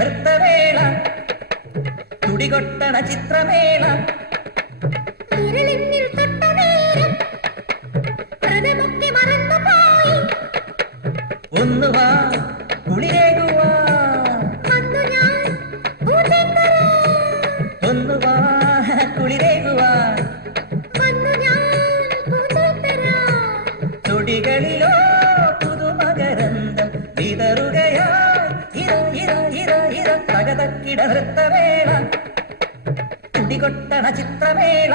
നൃത്തവേള തുടികൊട്ടണ ചിത്രമേള ഒന്നുവാ കുളിരേകുവാ ഒന്നുവാ കുളിരേകുവാ ചൊടികളിലോ പുതുമകരന്തം വിതറുകയാ ഇര ഇര ഇര ഇര തകതക്കിട നൃത്തവേള തുടികൊട്ടണ ചിത്രമേള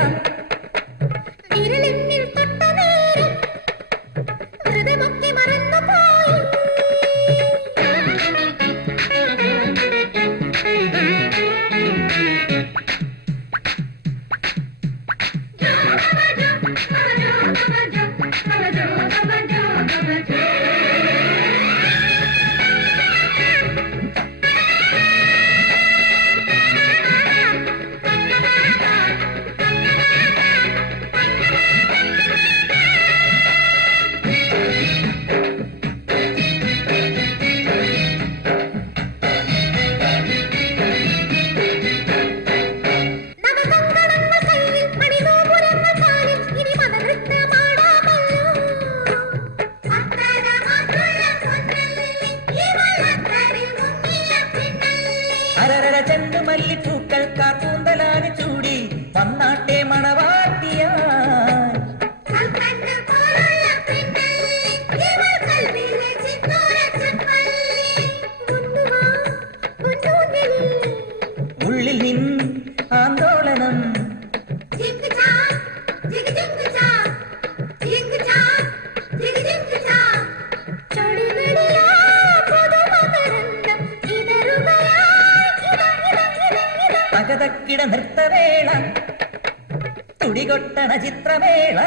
ചെണ്ടുമല്ലിപ്പൂക്കൾ കാർക്കൂന്തലാന് ചൂടി വന്നാട്ടെ മണവാട്ടിയ ഉള്ളിൽ നിൻ ആന്തോളനം തകതക്കിട നൃത്തവേള തുടികൊട്ടണ ചിത്രമേള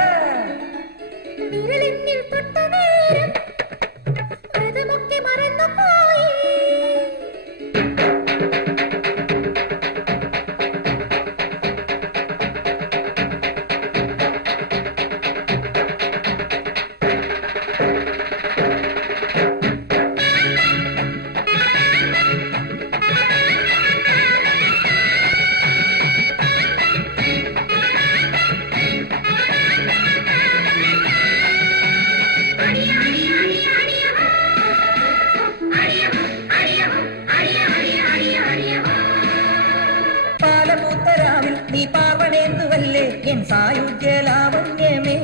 പാലപൂത്തരാവിൽ നീ പാർവണേന്തുവല്ലേ എൻ സായുജ്യലാവണ്യമേ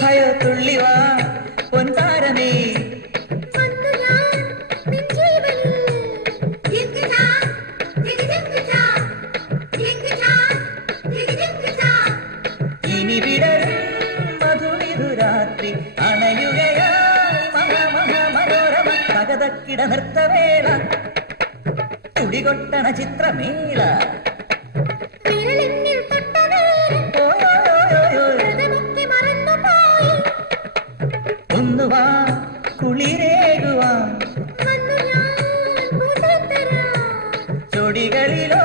ഭയ തുള്ളിവാ പൊൻതാരമേ ഇനി വിടരും മധുവിധുരാത്രി അണയുകയായി മനോരമ തകതക്കിട നൃത്തവേള തുടികൊട്ടണ ചിത്രമേള ഒന്നുവാ കുളിരേകുവാ ചൊടികളിലോ